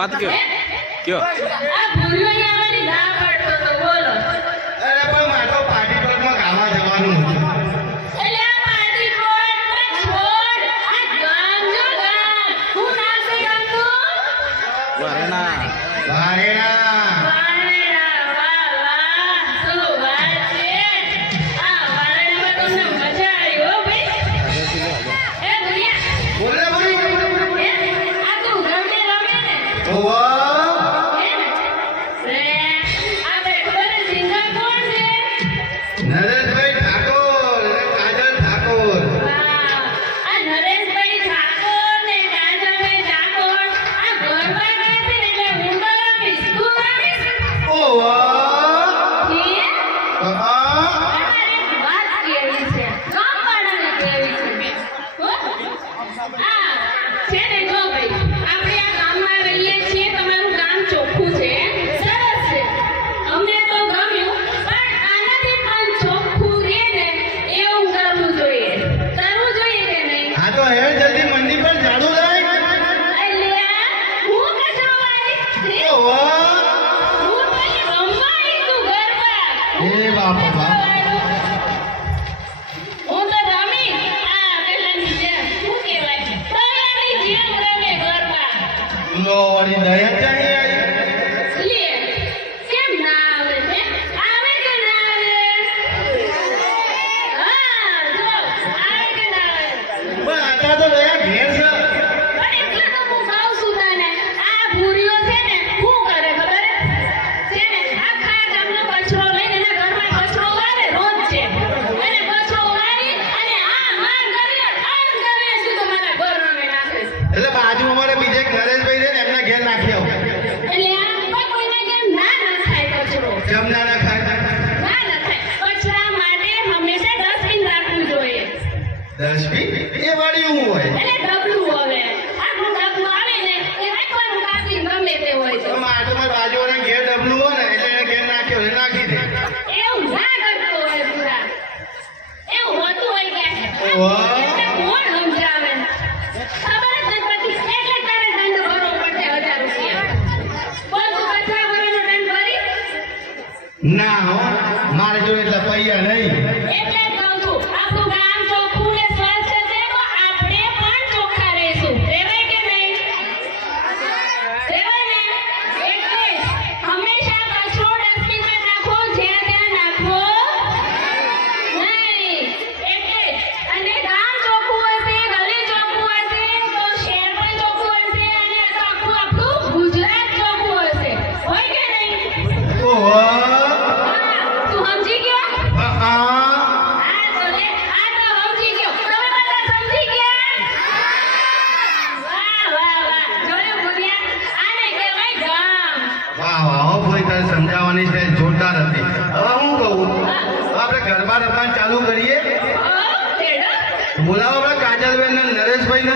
વાત કયો? કયો? બોલો. અરે પણ મારે પાર્ટી પ્લોટમાં ગાવા જવાનું હતું છે ને ચોખ્ખું છે એવું કરવું જોઈએ. કરવું જોઈએ કે નહીં? હા તો હવે મંદિર પર બાપા. વાળી દયા ચાહે એ વાળી હું હોય? એને ડબલું હોય ના મારે જોડે એટલા પૈયા નહીં. એટલે બોલાવો કાજલબેન ને નરેશભાઈ ને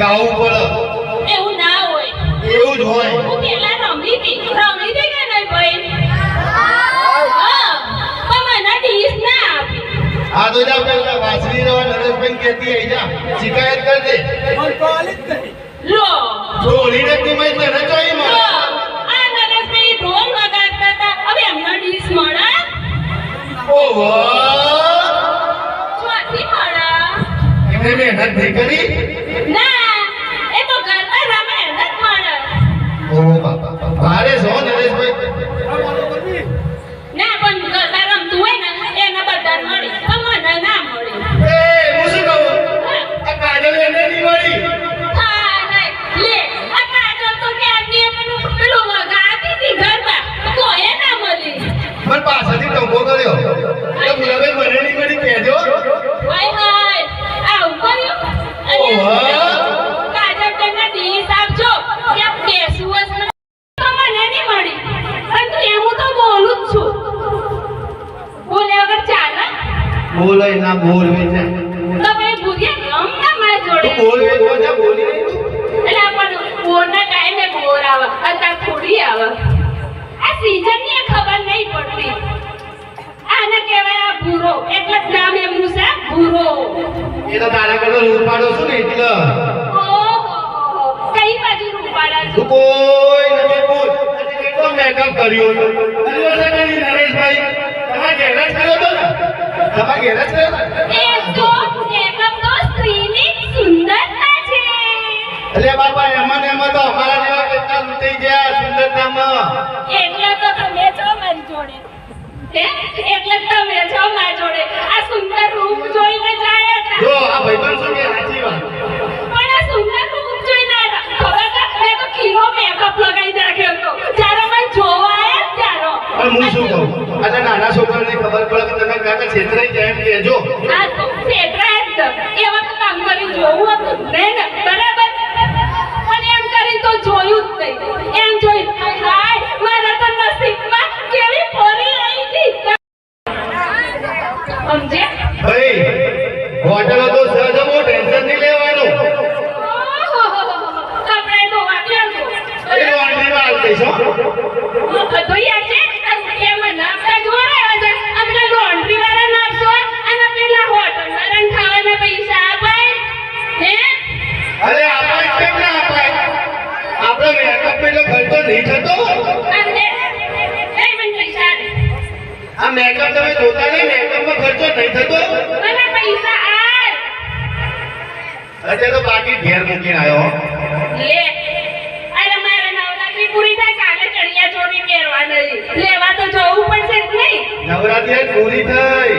ગાવું પડે. એવું ના હોય. એવું જ હોય. હું પેલા રમી હતી કે નહીં ભાઈ? હા પણ તો જા પેલા વાસરી રવા નરેશભાઈ કહેતી આઈ જા. શિકાયત કર દે લો. ઢોલી નથી મેં તને જોઈ મળે આ નરેશભાઈ ઢોલ વગાડતા હતા. હવે એમનો ડીશ મળે? ઓહો. ચોથી મળે. એમને મહેનત નહીં કરી. બોલો ના બોલ વેચે તમે ભાઈ ગમ ના મારા જોડે. બોલ વેચવા જા બોલી. એટલે આપણને બોરના ટાઈમે બોર આવે અતા થોડી આવે. આ સીઝનની ખબર નહીં પડતી. આને કહેવાય આ ભૂરો. એટલે જ નામ એમનું છે ભૂરો. એ તો તારા કરતો રૂપાડો છું ને એટલે. ઓહો કઈ બાજુ રૂપાડા છું? કોઈ નથી બોલ. કેટલો મેકઅપ કર્યો. નહીં, નરેશભાઈ તમારા ઘેર જ કર્યો તો? ને તમારા ઘેર જ એટલે બાપા એમાં ને એમાં તો અમારા જેવા કેટલા લૂંટાઈ ગયા સુંદરતામાં. એટલે તો તમે છો મારી જોડે. હે? એટલે તમે છો મારી જોડે. આ સુંદર રૂપ જોઈને જાય જો આ ભાઈબંધ શું કે સાચી વાત પણ આ સુંદર રૂપ જોઈને આવ્યા. ખબર છે? મેં તો ખીરો makeup લગાવી નાખ્યો હતો. જ્યારે મને જોવા આયા ને ત્યારે. પણ હું શું કહું આજે નાના છોકરાને ખબર પડે કે તમે કાકા છેતરાઈ જાય એમ કહેજો આ તો છેતરાય જ ને. એ વખતે કામ કરી જોવું હતું. નહીં ને? બરાબર? પણ એમ કરીને તો જોયું જ નહીં. એમ જોઈને, હાય હાય, મારા તો નસીબમાં કેવી પોરી આવી હતી. સમજ્યા? ભાઈ હોટલો તો સહજ બહુ ટેન્શન નહીં લેવાનું. ઓહોહોહો. તો ધોવા એ લોન્ડ્રીમાં હાલ દઈશ હો. તો યાદ છે એમાં નાસ્તા જોરે આજે આપણે લોન્ડ્રી વાળા નાસ્તો અને પેલા હોટલ વાળા ખાવાના પૈસા અપાય. હે? અરે આપણે કેમ ના અપાય? આપણો મેકઅપ એટલો ખર્ચો નહીં આ મેકઅપ તમે જોતા નહીં મેકઅપમાં ખર્ચો નહીં થતો? મને પૈસા તો બાકી ઘેર મૂકીને આવ્યો. લે. અરે મારે નવરાત્રી પૂરી થાય કાલે ચણિયા ચોરી પહેરવા નહીં લેવા તો જવું પડશે નહીં. નવરાત્રી પૂરી થઈ.